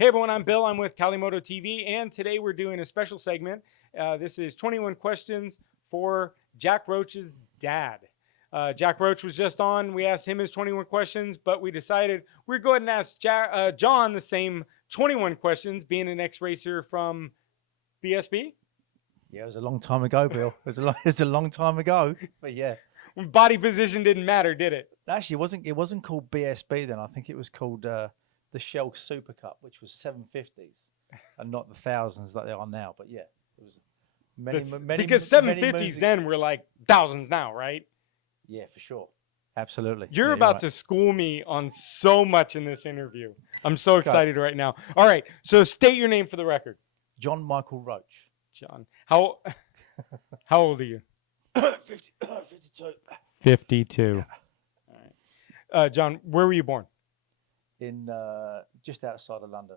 Hey everyone, I'm Bill. I'm with Moto TV, and today we're doing a special segment. This is 21 questions for Jack Roach's dad. Jack Roach was just on. We asked him his 21 questions, but we decided we'd go ahead and ask John the same 21 questions, being an ex-racer from BSB. Yeah, it was a long time ago, Bill. It was a long time ago. But yeah, Body position didn't matter, did it? actually, it wasn't called BSB then. I think it was called the Shell Super Cup, which was 750s and not the thousands that they are now. But yeah, it was because 750s then were like thousands now, right? Yeah, for sure. Absolutely. You're about to school me on so much in this interview. I'm so excited right now. All right, so state your name for the record. John Michael Roach. John, how old are you? 52. 52. All right. John, where were you born? In just outside of London,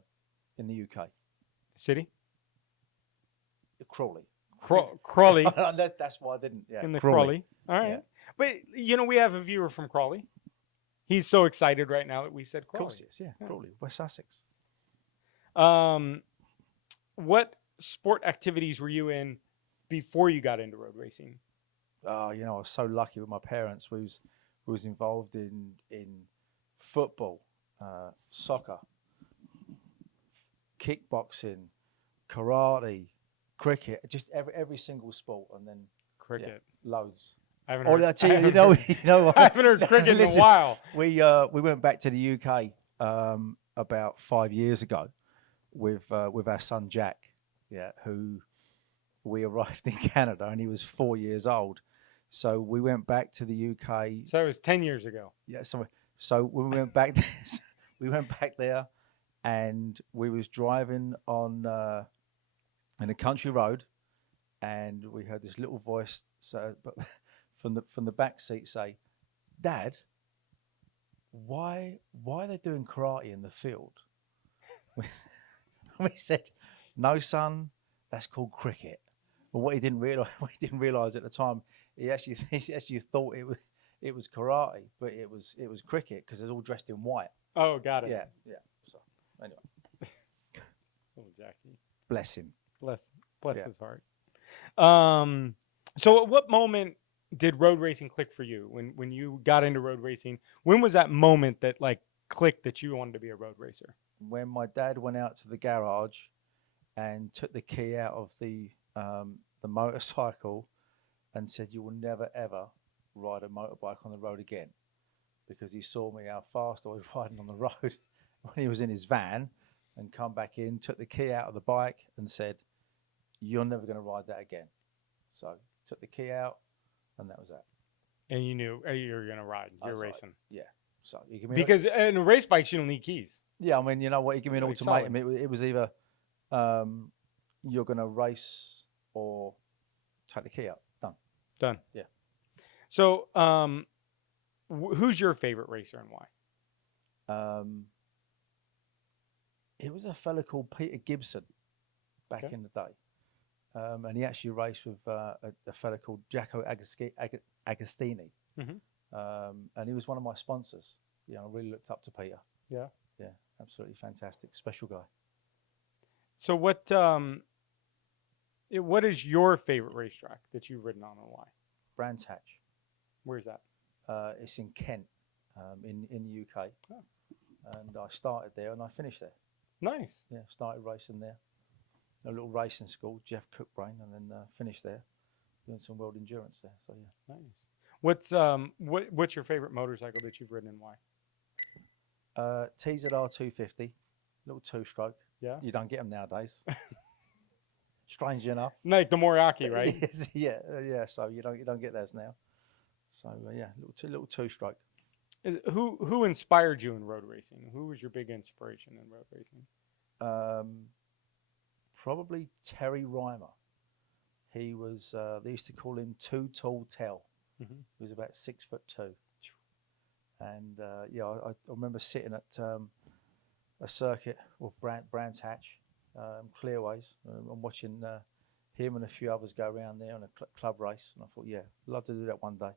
in the UK. City? Crawley. Crawley. That's why I didn't. Yeah. In the Crawley. All right. Yeah. But we have a viewer from Crawley. He's so excited right now that we said Crawley. Of course, yes. Yeah. Crawley, West Sussex. What sport activities were you in before you got into road racing? I was so lucky with my parents. We was involved in football, soccer, kickboxing, karate, cricket, just every single sport, and then cricket, loads. I haven't heard, I haven't heard cricket in a while. We went back to the UK about 5 years ago with our son Jack, who we arrived in Canada, and he was 4 years old. So we went back to the UK. So it was 10 years ago. Yeah. So when we went back, we went back there, and we was driving on in a country road, and we heard this little voice from the back seat say, "Dad, why are they doing karate in the field?" We said, "No, son, that's called cricket." But what he didn't realize at the time, he actually thought it was karate, but it was cricket because they're all dressed in white. Oh, got it. Yeah. So anyway, little Jackie, bless him, bless his heart. So at what moment did road racing click for you? When you got into road racing, when was that moment that clicked that you wanted to be a road racer? When my dad went out to the garage and took the key out of the motorcycle and said, "You will never ever ride a motorbike on the road again," because he saw me how fast I was riding on the road when he was in his van, and come back in, took the key out of the bike and said, "You're never going to ride that again." So took the key out, and that was that. And you knew you were going to ride. You're racing. Yeah. So you give me because in a race bike you don't need keys. Yeah, I mean, you know what? You give me an ultimatum. It was either you're going to race or take the key out. Done. Yeah. So, who's your favorite racer and why? It was a fella called Peter Gibson back in the day. And he actually raced with a fella called Jacko Agostini. Mm-hmm. And he was one of my sponsors. I really looked up to Peter. Yeah. Yeah, absolutely fantastic. Special guy. So what is your favorite racetrack that you've ridden on and why? Brands Hatch. Where's that? It's in Kent, in the UK. Oh. And I started there and I finished there. Nice. Yeah, started racing there. A little racing school, Jeff Cookbrain, and then finished there, doing some world endurance there. So yeah. Nice. What's your favorite motorcycle that you've ridden and why? TZR 250, little two-stroke. Yeah. You don't get them nowadays. Strange enough. Like the Moriaki, right? yeah. So you don't get those now. So yeah, little two-stroke. Who inspired you in road racing? Who was your big inspiration in road racing? Probably Terry Reimer. He was. They used to call him Too Tall Tell. Mm-hmm. He was about 6'2", and I remember sitting at a circuit with Brands Hatch, Clearways, and watching him and a few others go around there on a club race. And I thought, I'd love to do that one day.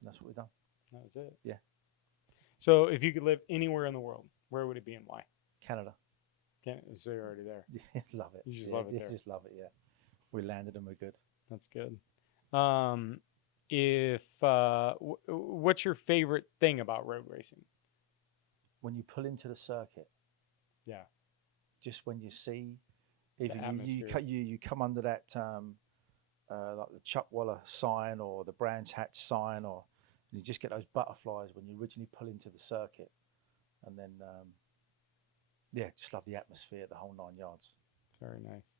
And that's what we've done. That was it. Yeah. So if you could live anywhere in the world, where would it be and why? Canada. Can't, so you're already there. Love it. You just Yeah, love it there. Just love it. Yeah, we landed and we're good. That's good. If what's your favorite thing about road racing? When you pull into the circuit, Yeah, just when you see, the either atmosphere. you come under that like the Chuck Waller sign or the Brands Hatch sign, or you just get those butterflies when you originally pull into the circuit, and then yeah, just love the atmosphere, the whole 9 yards. Very nice.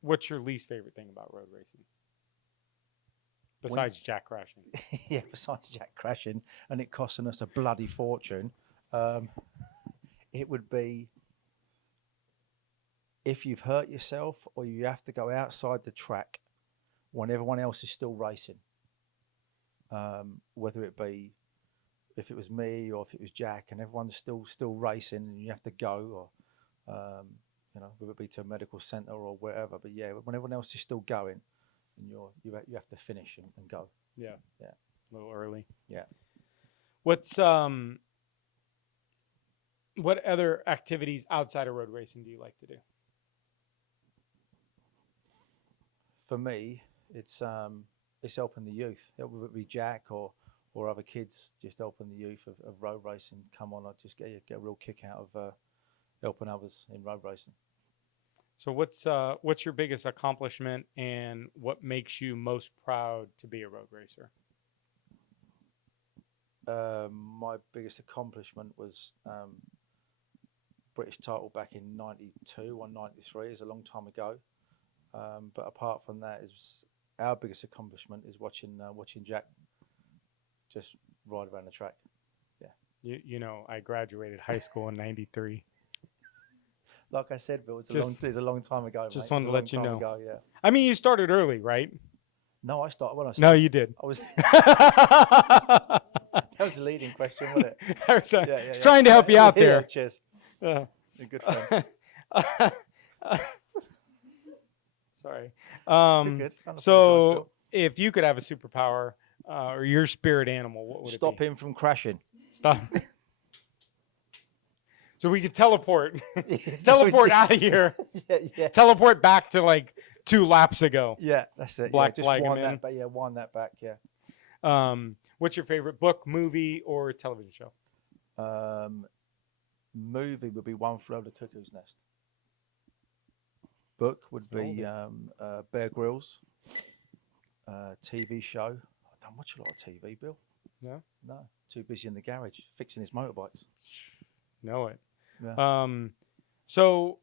What's your least favorite thing about road racing? Besides Jack crashing. Yeah, besides Jack crashing and it costing us a bloody fortune, it would be if you've hurt yourself or you have to go outside the track when everyone else is still racing. Whether it be if it was me or if it was Jack and everyone's still racing and you have to go, or whether it be to a medical centre or wherever. But yeah, when everyone else is still going, and you have to finish and go. Yeah. Yeah. A little early. Yeah. What's what other activities outside of road racing do you like to do? For me, it's helping the youth. Whether it be Jack or other kids, just helping the youth of road racing. Come on, I just get a real kick out of helping others in road racing. So what's your biggest accomplishment and what makes you most proud to be a road racer? My biggest accomplishment was British title back in '92 or '93. It's a long time ago. But apart from that, is our biggest accomplishment is watching Jack just ride around the track. Yeah. You know, I graduated high school in '93. Like I said, Bill, it's a long time ago. Just mate. wanted to let you know. Ago, yeah. I mean, you started early, right? No, I started when I No, started. you did. I was. That was the leading question, wasn't it? I was trying to help you out there. Cheers. You're a good friend. Sorry. You're good. So, if you could have a superpower or your spirit animal, what would it be? Stop him from crashing. Stop. So we could teleport. Teleport out of here. Yeah. Teleport back to like 2 laps ago. Yeah, that's it. Black just flag wind him that in. back. Yeah, wind that back. Yeah. What's your favorite book, movie, or television show? Movie would be One Flew Over the Cuckoo's Nest. Book would be Bear Grylls. TV show. I don't watch a lot of TV, Bill. No? No. Too busy in the garage fixing his motorbikes. Know it. Yeah. So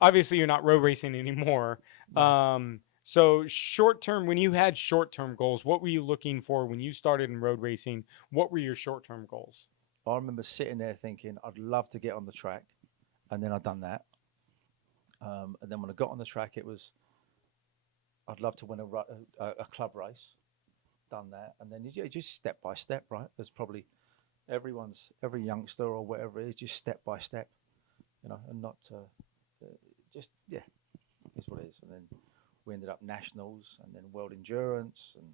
obviously you're not road racing anymore. No. So short-term, when you had short-term goals, what were you looking for when you started in road racing? What were your short-term goals? I remember sitting there thinking, I'd love to get on the track. And then I'd done that. And then when I got on the track, it was, I'd love to win a club race. Done that. And then you just step by step, right? There's probably every youngster or whatever it is, just step by step, and not just, yeah, is what it is. And then we ended up nationals and then world endurance. And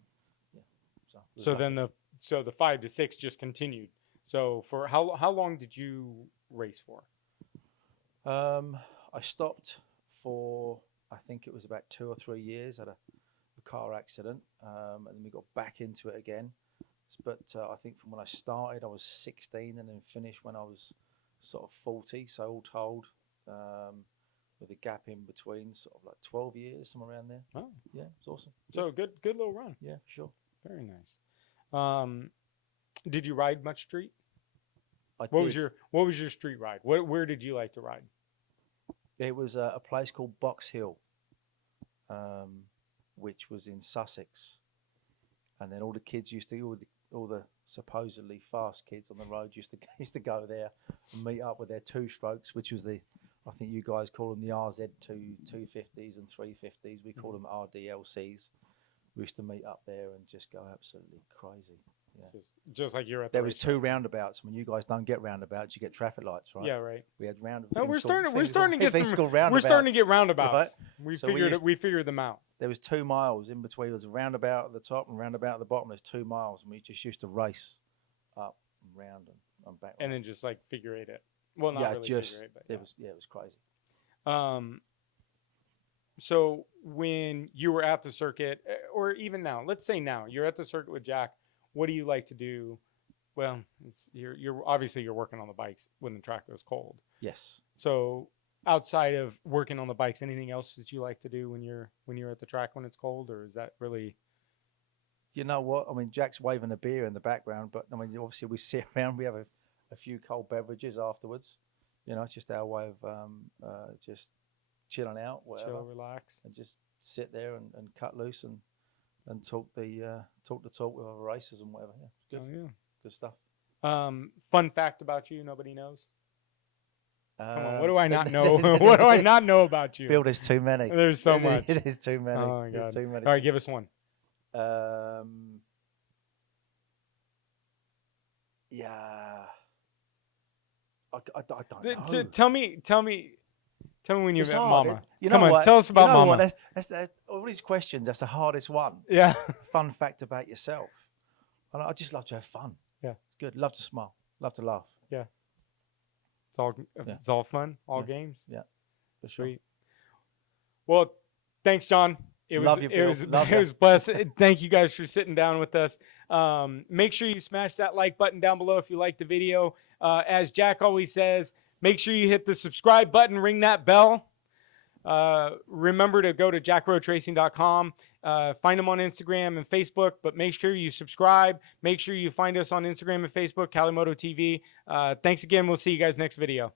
yeah. So then the 5 to 6 just continued. So for how long did you race for? I stopped for, I think it was about 2 or 3 years at a car accident, and then we got back into it again. But I think from when I started, I was 16 and then finished when I was sort of 40. So all told, with a gap in between, sort of like 12 years, somewhere around there. Oh, yeah, it's awesome. So good little run. Yeah, sure. Very nice. Did you ride much street? What was your street ride? Where did you like to ride? It was a place called Box Hill, which was in Sussex, and then all the kids used to all the supposedly fast kids on the road used to go there and meet up with their 2-strokes, which was I think you guys call them the RZ 250s and 350s. We call them RDLCs. We used to meet up there and just go absolutely crazy. Yeah. Just like you're at there was 2 roundabouts. I mean, you guys don't get roundabouts; you get traffic lights, right? Yeah, right. We had roundabouts. No, we're starting to get roundabouts. Right? We figured them out. There was 2 miles in between. There was a roundabout at the top and roundabout at the bottom. There's 2 miles, and we just used to race up and round and back. And then just like figure 8 it. Well, not yeah, really just figure eight, but it was crazy. Um, so when you were at the circuit, or even now, let's say now you're at the circuit with Jack, what do you like to do? Well, you're obviously you're working on the bikes when the track goes cold. Yes. So outside of working on the bikes, anything else that you like to do when you're at the track when it's cold, or is that really? You know what? I mean, Jack's waving a beer in the background, but I mean, obviously we sit around, we have a few cold beverages afterwards. You know, it's just our way of just chilling out, whatever, Chill, relax. and just sit there and cut loose and talk the talk with other racers and whatever. Yeah, it's good. Oh yeah. Good stuff. Fun fact about you, nobody knows. Come on, what do I Um, not know? What do I not know about you? Bill, there's too many. There's so much. There's too many. Oh my There's god! too many. All right, give us one. Yeah. I don't know. Tell me when you It's met hard. Mama. You Come know on, what? tell us about you know Mama. What? That's all these questions. That's the hardest one. Yeah. Fun fact about yourself. And I just love to have fun. Yeah. It's good. Love to smile. Love to laugh. Yeah. It's all fun, all Yeah. games. Yeah. For sure. Sweet. Well, thanks, John. Love you, Bill. Love it ya. was blessed. Thank you guys for sitting down with us. Make sure you smash that like button down below if you like the video. As Jack always says, make sure you hit the subscribe button, ring that bell. Remember to go to jackroachracing.com. Find him on Instagram and Facebook, but make sure you subscribe. Make sure you find us on Instagram and Facebook, Moto TV. Thanks again. We'll see you guys next video.